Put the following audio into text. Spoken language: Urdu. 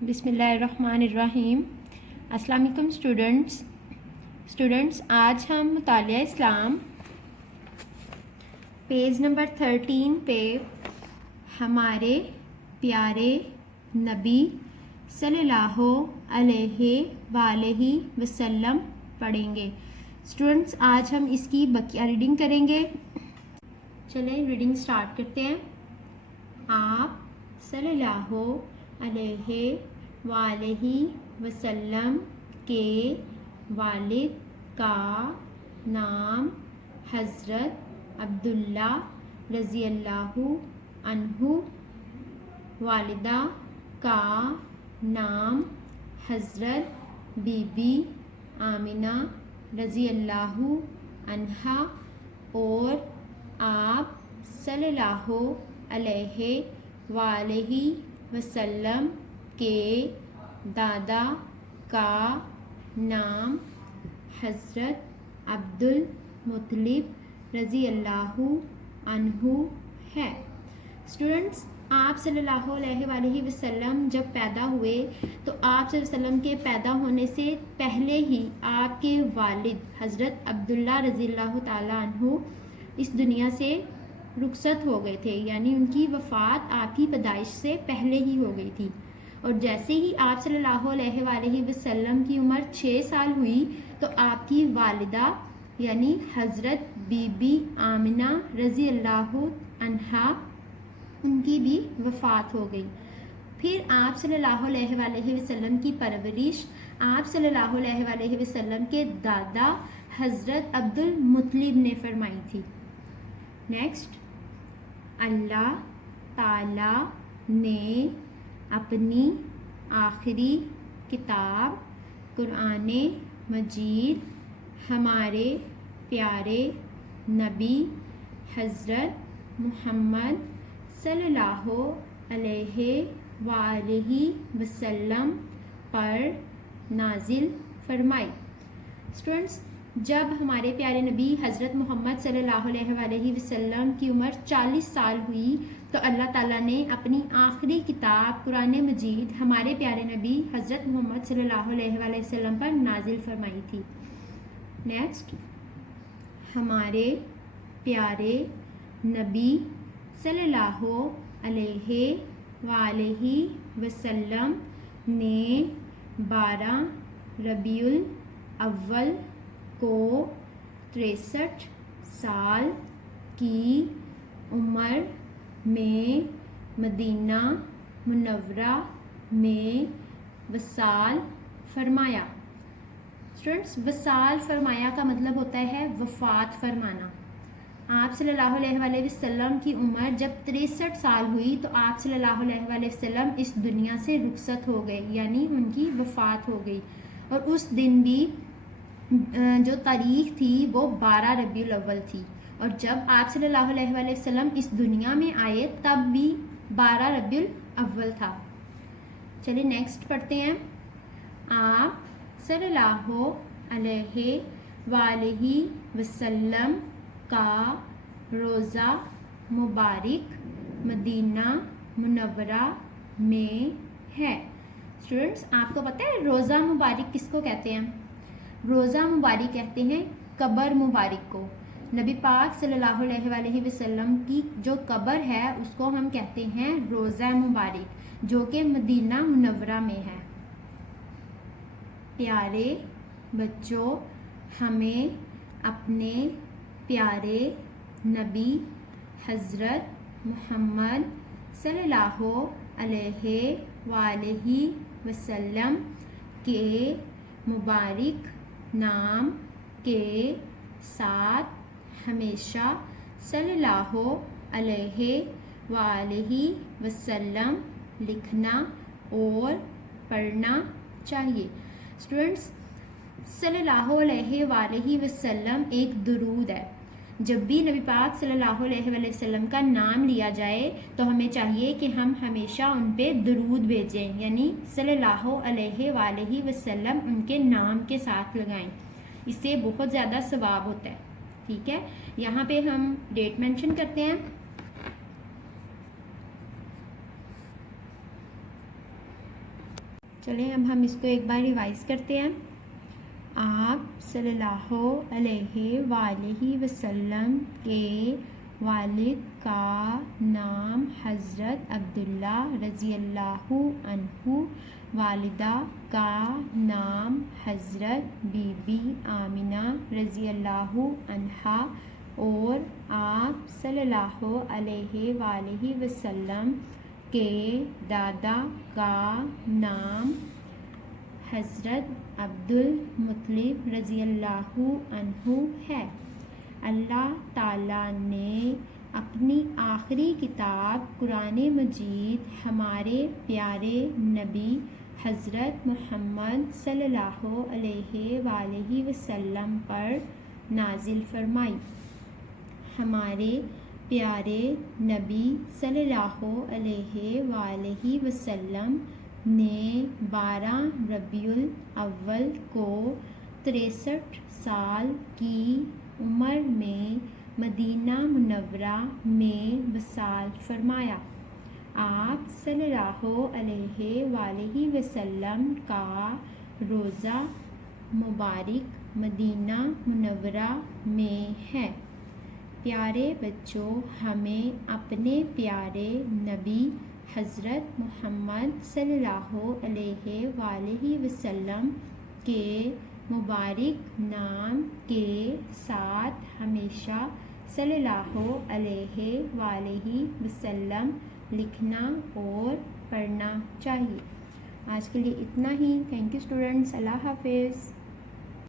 بسم اللہ الرحمن الرحیم۔ السلام علیکم اسٹوڈنٹس، آج ہم مطالعہ اسلام پیج نمبر 13 پہ ہمارے پیارے نبی صلی اللہ علیہ وآلہ وسلم پڑھیں گے۔ اسٹوڈنٹس، آج ہم اس کی بقیہ ریڈنگ کریں گے۔ چلیں ریڈنگ سٹارٹ کرتے ہیں۔ آپ صلی اللہ علیہ وآلہ وسلم کے والد کا نام حضرت عبداللہ رضی اللہ عنہ، والدہ کا نام حضرت بی بی آمنہ رضی اللہ عنہا، اور آپ صلی اللہ علیہ وآلہ وسلم کے دادا کا نام حضرت عبد المطلب رضی اللہ عنہ ہے۔ اسٹوڈنٹس، آپ صلی اللہ علیہ وآلہ وسلم جب پیدا ہوئے تو آپ صلی اللہ علیہ وسلم کے پیدا ہونے سے پہلے ہی آپ کے والد حضرت عبداللہ رضی اللہ تعالیٰ عنہ اس دنیا سے رخصت ہو گئے تھے، یعنی ان کی وفات آپ کی پیدائش سے پہلے ہی ہو گئی تھی۔ اور جیسے ہی آپ صلی اللہ علیہ وآلہ وسلم کی عمر 6 سال ہوئی تو آپ کی والدہ یعنی حضرت بی بی آمنہ رضی اللہ عنہا، ان کی بھی وفات ہو گئی۔ پھر آپ صلی اللہ علیہ وآلہ وسلم کی پرورش آپ صلی اللہ علیہ وآلہ وسلم کے دادا حضرت عبد المطلب نے فرمائی تھی۔ نیکسٹ، اللہ تعالی نے اپنی آخری کتاب قرآن مجید ہمارے پیارے نبی حضرت محمد صلی اللہ علیہ وآلہ وسلم پر نازل فرمائی۔ اسٹوڈنٹس، جب ہمارے پیارے نبی حضرت محمد صلی اللہ علیہ وآلہ وسلم کی عمر 40 سال ہوئی تو اللہ تعالیٰ نے اپنی آخری کتاب قرآن مجید ہمارے پیارے نبی حضرت محمد صلی اللہ علیہ وآلہ وسلم پر نازل فرمائی تھی۔ نیکسٹ، ہمارے پیارے نبی صلی اللہ علیہ وآلہ وسلم نے 12 ربیع الاول کو 63 سال کی عمر میں مدینہ منورہ میں وصال فرمایا۔ اسٹوڈنٹس، وصال فرمایا کا مطلب ہوتا ہے وفات فرمانا۔ آپ صلی اللہ علیہ وآلہ وسلم کی عمر جب 63 سال ہوئی تو آپ صلی اللہ علیہ وآلہ وسلم اس دنیا سے رخصت ہو گئے، یعنی ان کی وفات ہو گئی۔ اور اس دن بھی جو تاریخ تھی وہ 12 ربیع الاول تھی، اور جب آپ صلی اللہ علیہ وآلہ وسلم اس دنیا میں آئے تب بھی 12 ربیع الاول تھا۔ چلیے نیکسٹ پڑھتے ہیں۔ آپ صلی اللہ علیہ وآلہ وسلم کا روزہ مبارک مدینہ منورہ میں ہے۔ اسٹوڈنٹس، آپ کو پتہ ہے روزہ مبارک کس کو کہتے ہیں؟ روزہ مبارک کہتے ہیں قبر مبارک کو۔ نبی پاک صلی اللہ علیہ وآلہ وسلم کی جو قبر ہے اس کو ہم کہتے ہیں روزہ مبارک، جو کہ مدینہ منورہ میں ہے۔ پیارے بچوں، ہمیں اپنے پیارے نبی حضرت محمد صلی اللہ علیہ وآلہ وسلم کے مبارک نام کے ساتھ ہمیشہ صلی اللہ علیہ وآلہ وسلم لکھنا اور پڑھنا چاہیے۔ اسٹوڈنٹس، صلی اللہ علیہ وآلہ وسلم ایک درود ہے۔ جب بھی نبی پاک صلی اللہ علیہ وآلہ وسلم کا نام لیا جائے تو ہمیں چاہیے کہ ہم ہمیشہ ان پہ درود بھیجیں، یعنی صلی اللہ علیہ وآلہ وسلم ان کے نام کے ساتھ لگائیں، اس سے بہت زیادہ ثواب ہوتا ہے۔ ٹھیک ہے، یہاں پہ ہم ڈیٹ مینشن کرتے ہیں۔ چلیں اب ہم اس کو ایک بار ریوائز کرتے ہیں. آپ صلی اللہ علیہ وآلہ وسلم کے والد کا نام حضرت عبداللہ رضی اللہ عنہ، والدہ کا نام حضرت بی بی آمنہ رضی اللہ عنہا، اور آپ صلی اللہ علیہ وآلہ وسلم کے دادا کا نام حضرت عبد المطلب رضی اللہ عنہ ہے. اللہ تعالیٰ نے اپنی آخری کتاب قرآن مجید ہمارے پیارے نبی حضرت محمد صلی اللہ علیہ وآلہ وسلم پر نازل فرمائی. ہمارے پیارے نبی صلی اللہ علیہ وآلہ وسلم نے 12 ربیع الاول کو 63 سال کی عمر میں مدینہ منورہ میں وصال فرمایا. آپ صلی اللہ علیہ وآلہ وسلم کا روضہ مبارک مدینہ منورہ میں ہے. پیارے بچوں، ہمیں اپنے پیارے نبی حضرت محمد صلی اللہ علیہ وآلہ وسلم کے مبارک نام کے ساتھ ہمیشہ صلی اللہ علیہ وآلہ وسلم لکھنا اور پڑھنا چاہیے. آج کے لیے اتنا ہی. Thank you students. اللہ حافظ.